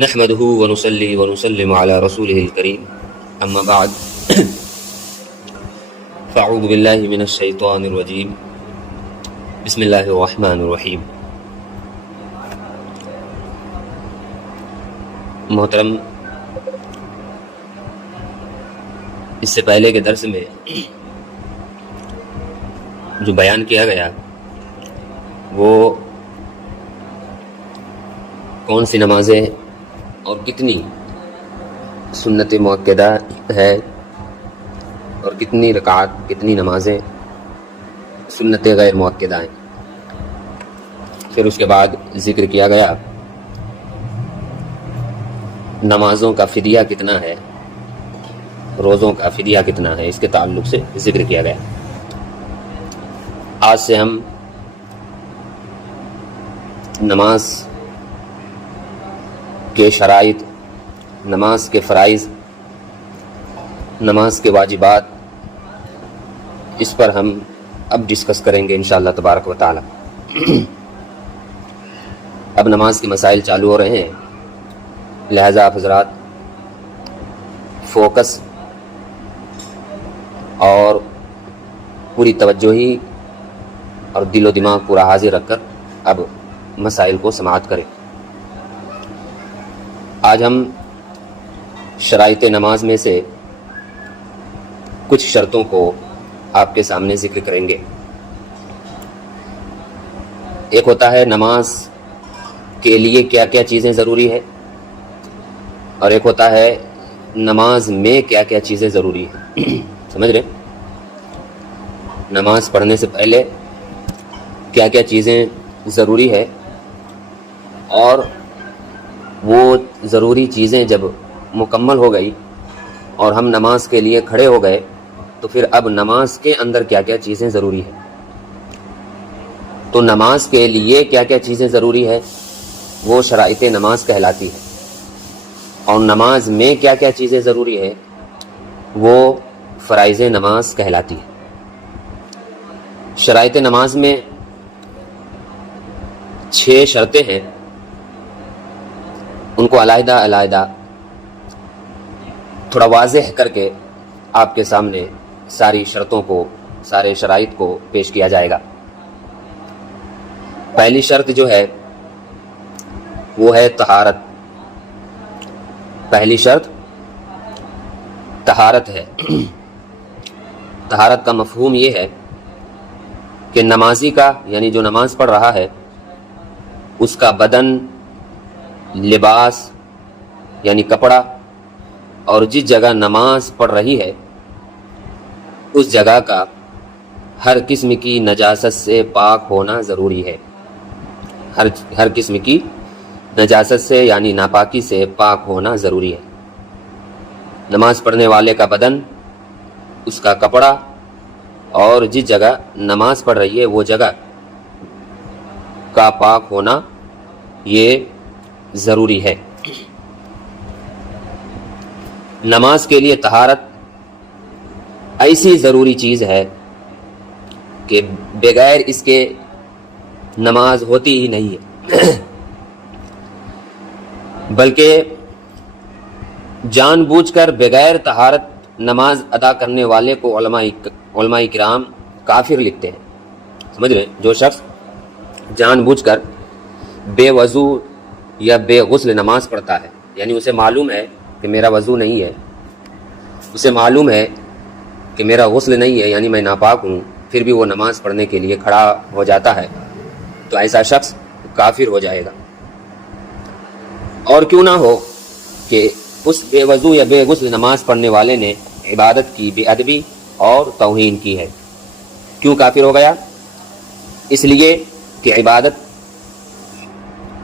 نحمده ونصلي ونسلم على رسوله الكريم اما بعد فاعوذ بالله من الشيطان الرجيم بسم الله الرحمن الرحیم۔ محترم، اس سے پہلے کے درس میں جو بیان کیا گیا وہ کون سی نمازیں اور کتنی سنت مؤکدہ ہے اور کتنی رکعات، کتنی نمازیں سنت غیر مؤکدہ ہیں۔ پھر اس کے بعد ذکر کیا گیا نمازوں کا فدیہ کتنا ہے، روزوں کا فدیہ کتنا ہے، اس کے تعلق سے ذکر کیا گیا۔ آج سے ہم نماز کے شرائط، نماز کے فرائض، نماز کے واجبات، اس پر ہم اب ڈسکس کریں گے انشاءاللہ تبارک و تعالی۔ اب نماز کے مسائل چالو ہو رہے ہیں، لہذا آپ حضرات فوکس اور پوری توجہی اور دل و دماغ پورا حاضر رکھ کر اب مسائل کو سماعت کریں۔ آج ہم شرائط نماز میں سے کچھ شرطوں کو آپ کے سامنے ذکر کریں گے۔ ایک ہوتا ہے نماز کے لیے کیا کیا چیزیں ضروری ہے، اور ایک ہوتا ہے نماز میں کیا کیا چیزیں ضروری ہیں۔ سمجھ رہے؟ نماز پڑھنے سے پہلے کیا کیا چیزیں ضروری ہے، اور وہ ضروری چیزیں جب مکمل ہو گئی اور ہم نماز کے لیے کھڑے ہو گئے تو پھر اب نماز کے اندر کیا کیا چیزیں ضروری ہیں۔ تو نماز کے لیے کیا کیا چیزیں ضروری ہے وہ شرائط نماز کہلاتی ہے، اور نماز میں کیا کیا چیزیں ضروری ہے وہ فرائض نماز کہلاتی ہے۔ شرائط نماز میں 6 شرطیں ہیں، ان کو علیحدہ علیحدہ تھوڑا واضح کر کے آپ کے سامنے ساری شرطوں کو، سارے شرائط کو پیش کیا جائے گا۔ پہلی شرط جو ہے وہ ہے طہارت۔ پہلی شرط طہارت ہے۔ طہارت کا مفہوم یہ ہے کہ نمازی کا، یعنی جو نماز پڑھ رہا ہے، اس کا بدن، لباس یعنی کپڑا، اور جس جگہ نماز پڑھ رہی ہے اس جگہ کا ہر قسم کی نجاست سے پاک ہونا ضروری ہے۔ ہر قسم کی نجاست سے یعنی ناپاکی سے پاک ہونا ضروری ہے۔ نماز پڑھنے والے کا بدن، اس کا کپڑا، اور جس جگہ نماز پڑھ رہی ہے وہ جگہ کا پاک ہونا یہ ضروری ہے۔ نماز کے لیے طہارت ایسی ضروری چیز ہے کہ بغیر اس کے نماز ہوتی ہی نہیں ہے، بلکہ جان بوجھ کر بغیر طہارت نماز ادا کرنے والے کو علماء کرام کافر لکھتے ہیں۔ سمجھ رہے ہیں؟ جو شخص جان بوجھ کر بے وضو یا بے غسل نماز پڑھتا ہے، یعنی اسے معلوم ہے کہ میرا وضو نہیں ہے، اسے معلوم ہے کہ میرا غسل نہیں ہے، یعنی میں ناپاک ہوں، پھر بھی وہ نماز پڑھنے کے لیے کھڑا ہو جاتا ہے، تو ایسا شخص کافر ہو جائے گا۔ اور کیوں نہ ہو کہ اس بے وضو یا بے غسل نماز پڑھنے والے نے عبادت کی بے ادبی اور توہین کی ہے۔ کیوں کافر ہو گیا؟ اس لیے کہ عبادت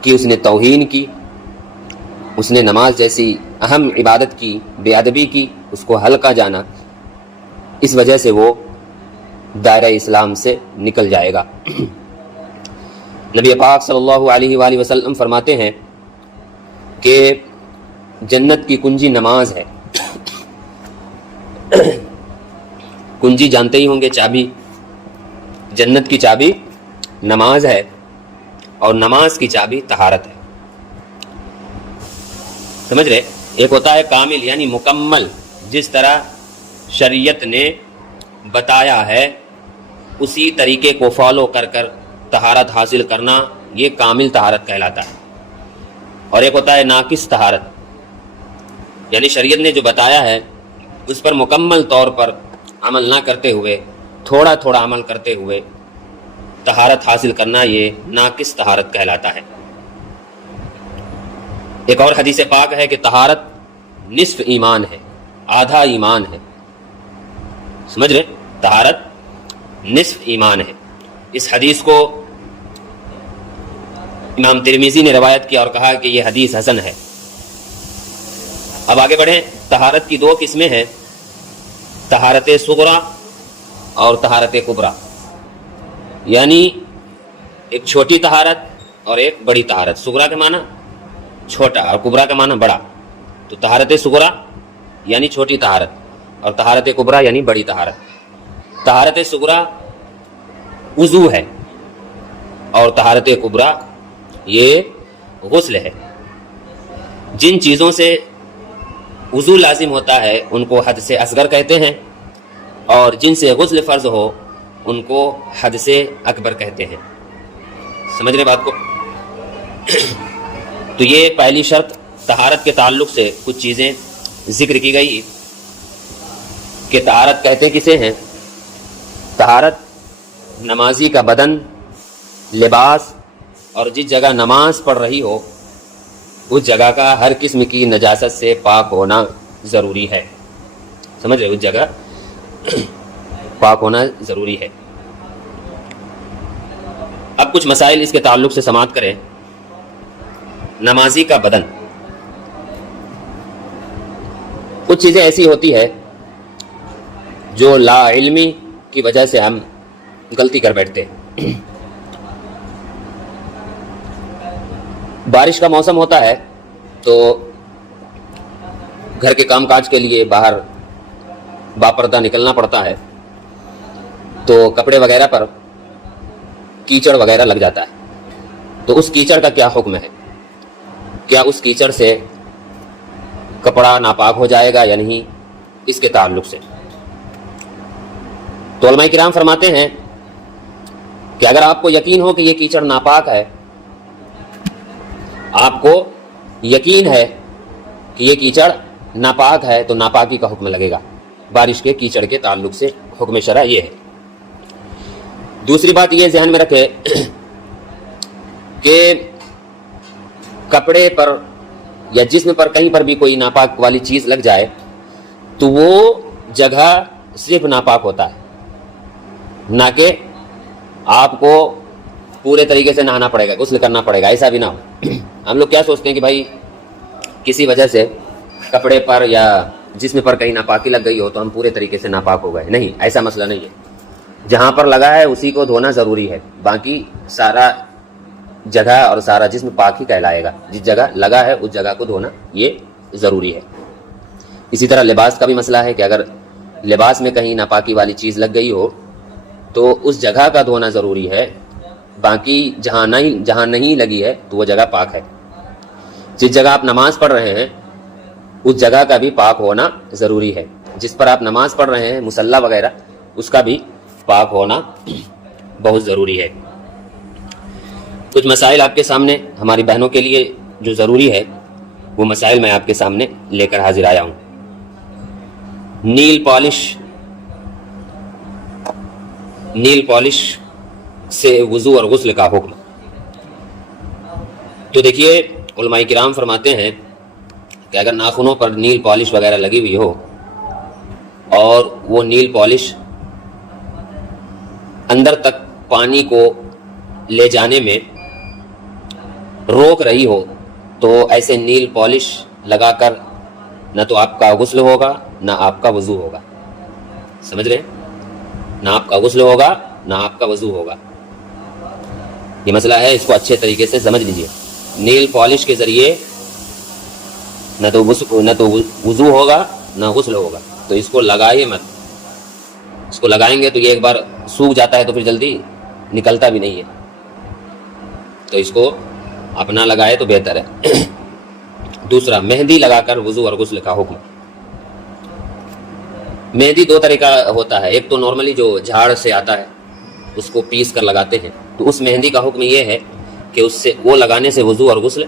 کی اس نے توہین کی، اس نے نماز جیسی اہم عبادت کی بے ادبی کی، اس کو ہلکا جانا، اس وجہ سے وہ دائرہ اسلام سے نکل جائے گا۔ نبی پاک صلی اللہ علیہ وآلہ وسلم فرماتے ہیں کہ جنت کی کنجی نماز ہے۔ کنجی جانتے ہی ہوں گے، چابی، جنت کی چابی نماز ہے، اور نماز کی چابی طہارت ہے۔ سمجھ رہے؟ ایک ہوتا ہے کامل یعنی مکمل، جس طرح شریعت نے بتایا ہے اسی طریقے کو فالو کر کر طہارت حاصل کرنا، یہ کامل طہارت کہلاتا ہے۔ اور ایک ہوتا ہے ناقص طہارت، یعنی شریعت نے جو بتایا ہے اس پر مکمل طور پر عمل نہ کرتے ہوئے، تھوڑا تھوڑا عمل کرتے ہوئے طہارت حاصل کرنا، یہ ناقص طہارت کہلاتا ہے۔ ایک اور حدیث پاک ہے کہ طہارت نصف ایمان ہے، آدھا ایمان ہے۔ سمجھ رہے؟ طہارت نصف ایمان ہے۔ اس حدیث کو امام ترمذی نے روایت کیا اور کہا کہ یہ حدیث حسن ہے۔ اب آگے بڑھیں۔ طہارت کی دو قسمیں ہیں، طہارت صغرا اور طہارت کبریٰ، یعنی ایک چھوٹی طہارت اور ایک بڑی طہارت۔ صغرا کے معنی چھوٹا اور کبریٰ کا معنی بڑا۔ تو طہارت صغرا یعنی چھوٹی طہارت اور طہارت کبریٰ یعنی بڑی طہارت۔ طہارت صغرا وضو ہے اور طہارت کبریٰ یہ غسل ہے۔ جن چیزوں سے وضو لازم ہوتا ہے ان کو حدث اصغر کہتے ہیں، اور جن سے غسل فرض ہو ان کو حدث اکبر کہتے ہیں۔ سمجھ رہے بات کو؟ تو یہ پہلی شرط طہارت کے تعلق سے کچھ چیزیں ذکر کی گئی کہ طہارت کہتے کسے ہیں؟ طہارت نمازی کا بدن، لباس اور جس جگہ نماز پڑھ رہی ہو اس جگہ کا ہر قسم کی نجاست سے پاک ہونا ضروری ہے۔ سمجھ رہے؟ اس جگہ پاک ہونا ضروری ہے۔ اب کچھ مسائل اس کے تعلق سے سماعت کریں۔ نمازی کا بدن، کچھ چیزیں ایسی ہوتی ہے جو لا علمی کی وجہ سے ہم غلطی کر بیٹھتے ہیں۔ بارش کا موسم ہوتا ہے تو گھر کے کام کاج کے لیے باہر باپردہ نکلنا پڑتا ہے، تو کپڑے وغیرہ پر کیچڑ وغیرہ لگ جاتا ہے، تو اس کیچڑ کا کیا حکم ہے؟ کیا اس کیچڑ سے کپڑا ناپاک ہو جائے گا یا نہیں؟ اس کے تعلق سے تو علماء کرام فرماتے ہیں کہ اگر آپ کو یقین ہو کہ یہ کیچڑ ناپاک ہے، آپ کو یقین ہے کہ یہ کیچڑ ناپاک ہے، تو ناپاکی کا حکم لگے گا۔ بارش کے کیچڑ کے تعلق سے حکم شرع یہ ہے۔ دوسری بات یہ ذہن میں رکھے کہ کپڑے پر یا جسم پر کہیں پر بھی کوئی ناپاک والی چیز لگ جائے تو وہ جگہ صرف ناپاک ہوتا ہے، نہ کہ آپ کو پورے طریقے سے نہانا پڑے گا، غسل کرنا پڑے گا، ایسا بھی نہ ہو۔ ہم لوگ کیا سوچتے ہیں کہ بھائی کسی وجہ سے کپڑے پر یا جسم پر کہیں ناپاکی لگ گئی ہو تو ہم پورے طریقے سے ناپاک ہو گئے۔ نہیں، ایسا مسئلہ نہیں ہے۔ جہاں پر لگا ہے اسی کو دھونا ضروری ہے، باقی سارا جگہ اور سارا جسم پاک ہی کہلائے گا۔ جس جگہ لگا ہے اس جگہ کو دھونا یہ ضروری ہے۔ اسی طرح لباس کا بھی مسئلہ ہے کہ اگر لباس میں کہیں ناپاکی والی چیز لگ گئی ہو تو اس جگہ کا دھونا ضروری ہے، باقی جہاں نہیں لگی ہے تو وہ جگہ پاک ہے۔ جس جگہ آپ نماز پڑھ رہے ہیں اس جگہ کا بھی پاک ہونا ضروری ہے۔ جس پر آپ نماز پڑھ رہے ہیں مصلی وغیرہ، اس کا بھی پاک ہونا بہت ضروری ہے۔ کچھ مسائل آپ کے سامنے ہماری بہنوں کے لیے جو ضروری ہے وہ مسائل میں آپ کے سامنے لے کر حاضر آیا ہوں۔ نیل پالش سے وضو اور غسل کا حکم۔ تو دیکھیے علماء کرام فرماتے ہیں کہ اگر ناخنوں پر نیل پالش وغیرہ لگی ہوئی ہو اور وہ نیل پالش اندر تک پانی کو لے جانے میں روک رہی ہو تو ایسے نیل پالش لگا کر نہ تو آپ کا غسل ہوگا نہ آپ کا وضو ہوگا۔ سمجھ رہے ہیں؟ نہ آپ کا غسل ہوگا نہ آپ کا وضو ہوگا۔ یہ مسئلہ ہے، اس کو اچھے طریقے سے سمجھ لیجئے۔ نیل پالش کے ذریعے نہ تو وضو ہوگا نہ غسل ہوگا، تو اس کو لگائیے مت۔ اس کو لگائیں گے تو یہ ایک بار سوکھ جاتا ہے تو پھر جلدی نکلتا بھی نہیں ہے، تو اس کو اپنا لگائے تو بہتر ہے۔ دوسرا مہندی لگا کر وضو اور غسل کا حکم. مہندی دو طرح کا ہوتا ہے. ایک تو نارملی جو جھاڑ سے آتا ہے اس کو پیس کر لگاتے ہیں, تو اس مہندی کا حکم یہ ہے کہ اس سے وہ لگانے سے وضو اور غسل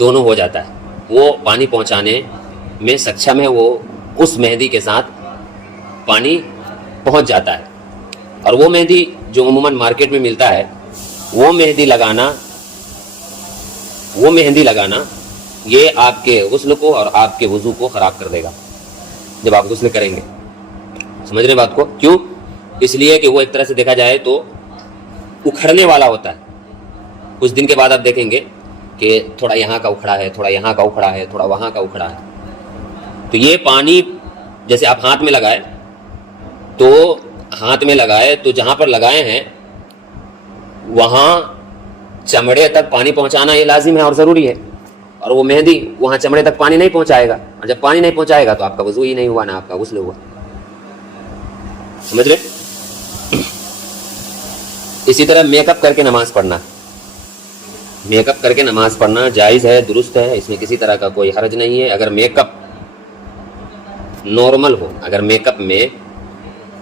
دونوں ہو جاتا ہے. وہ پانی پہنچانے میں سکچم ہے, وہ اس مہندی کے ساتھ پانی پہنچ جاتا ہے. اور وہ مہندی جو عموماً مارکیٹ میں ملتا ہے, وہ مہندی لگانا یہ آپ کے غسل کو اور آپ کے وضو کو خراب کر دے گا جب آپ غسل کریں گے. سمجھ رہے بات کو؟ کیوں؟ اس لیے کہ وہ ایک طرح سے دیکھا جائے تو اکھڑنے والا ہوتا ہے. کچھ دن کے بعد آپ دیکھیں گے کہ تھوڑا یہاں کا اکھڑا ہے, تھوڑا یہاں کا اکھڑا ہے, تھوڑا وہاں کا اکھڑا ہے. تو یہ پانی جیسے آپ ہاتھ میں لگائے تو جہاں پر لگائے ہیں وہاں چمڑے تک پانی پہنچانا یہ لازم ہے اور ضروری ہے. اور وہ مہندی وہاں چمڑے تک پانی نہیں پہنچائے گا, اور جب پانی نہیں پہنچائے گا تو آپ کا وضو ہی نہیں ہوا, نہ آپ کا غسل ہوا. سمجھ رہے؟ اسی طرح میک اپ کر کے نماز پڑھنا جائز ہے, درست ہے, اس میں کسی طرح کا کوئی حرج نہیں ہے. اگر میک اپ نارمل ہو, اگر میک اپ میں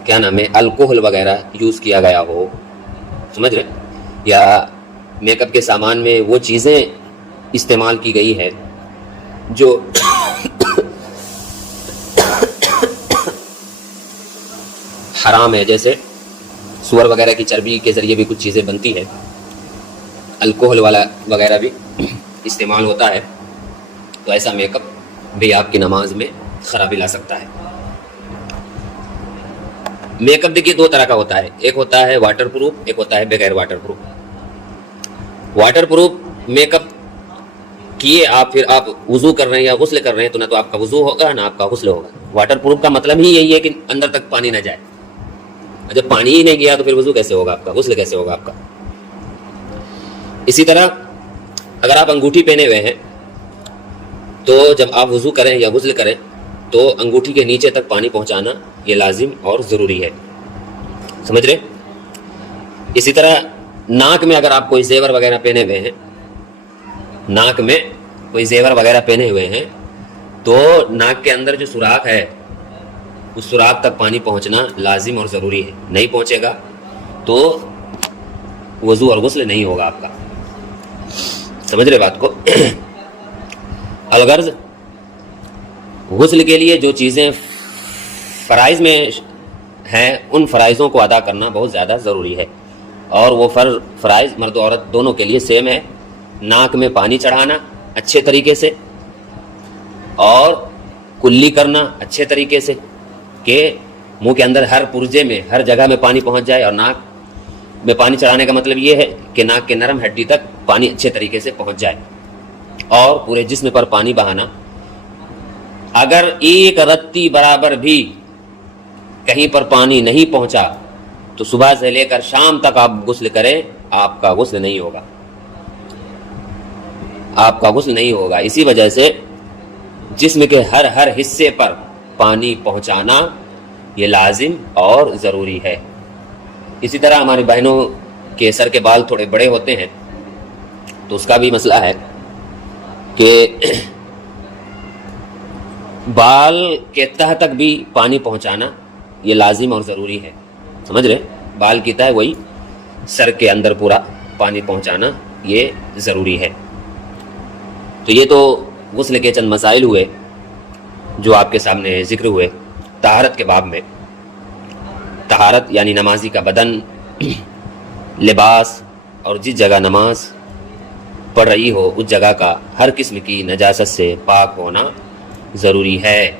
کیا نام ہے الکوہل وغیرہ یوز کیا گیا ہو, سمجھ رہے, یا میک اپ کے سامان میں وہ چیزیں استعمال کی گئی ہے جو حرام ہے, جیسے سور وغیرہ کی چربی کے ذریعے بھی کچھ چیزیں بنتی ہے, الکوہل والا وغیرہ بھی استعمال ہوتا ہے, تو ایسا میک اپ بھی آپ کی نماز میں خرابی لا سکتا ہے. میک اپ دیکھیے دو طرح کا ہوتا ہے, ایک ہوتا ہے واٹر پروف, ایک ہوتا ہے بغیر water proof. Water proof make up کیے آپ, پھر آپ وضو کر رہے ہیں یا غسل کر رہے ہیں, تو نہ تو آپ کا وضو ہوگا نہ آپ کا غسل ہوگا. واٹر پروف کا مطلب ہی یہی ہے کہ اندر تک پانی نہ جائے. جب پانی ہی نہیں گیا تو پھر وضو کیسے ہوگا آپ کا, غسل کیسے ہوگا آپ کا. اسی طرح اگر آپ انگوٹھی پہنے ہوئے ہیں تو جب آپ وضو کریں یا غسل کریں تو انگوٹھی کے نیچے تک پانی پہنچانا یہ لازم اور ضروری ہے. سمجھ رہے؟ اسی طرح ناک میں اگر آپ کوئی زیور وغیرہ پہنے ہوئے ہیں تو ناک کے اندر جو سوراخ ہے اس سوراخ تک پانی پہنچنا لازم اور ضروری ہے. نہیں پہنچے گا تو وضو اور غسل نہیں ہوگا آپ کا. سمجھ رہے بات کو؟ الغرض غسل کے لیے جو چیزیں فرائض میں ہیں ان فرائضوں کو ادا کرنا بہت زیادہ ضروری ہے, اور وہ فرائض مرد و عورت دونوں کے لیے سیم ہے. ناک میں پانی چڑھانا اچھے طریقے سے اور کلی کرنا اچھے طریقے سے کہ منہ کے اندر ہر پرزے میں ہر جگہ میں پانی پہنچ جائے. اور ناک میں پانی چڑھانے کا مطلب یہ ہے کہ ناک کے نرم ہڈی تک پانی اچھے طریقے سے پہنچ جائے, اور پورے جسم پر پانی بہانا. اگر ایک رتی برابر بھی کہیں پر پانی نہیں پہنچا تو صبح سے لے کر شام تک آپ غسل کریں, آپ کا غسل نہیں ہوگا, آپ کا غسل نہیں ہوگا. اسی وجہ سے جسم کے ہر حصے پر پانی پہنچانا یہ لازم اور ضروری ہے. اسی طرح ہماری بہنوں کے سر کے بال تھوڑے بڑے ہوتے ہیں تو اس کا بھی مسئلہ ہے کہ بال کے تہ تک بھی پانی پہنچانا یہ لازم اور ضروری ہے. سمجھ رہے؟ بال کی تہ وہی سر کے اندر پورا پانی پہنچانا یہ ضروری ہے. تو یہ تو غسل کے چند مسائل ہوئے جو آپ کے سامنے ذکر ہوئے. طہارت کے باب میں طہارت یعنی نمازی کا بدن, لباس اور جس جگہ نماز پڑھ رہی ہو اس جگہ کا ہر قسم کی نجاست سے پاک ہونا ضروری ہے.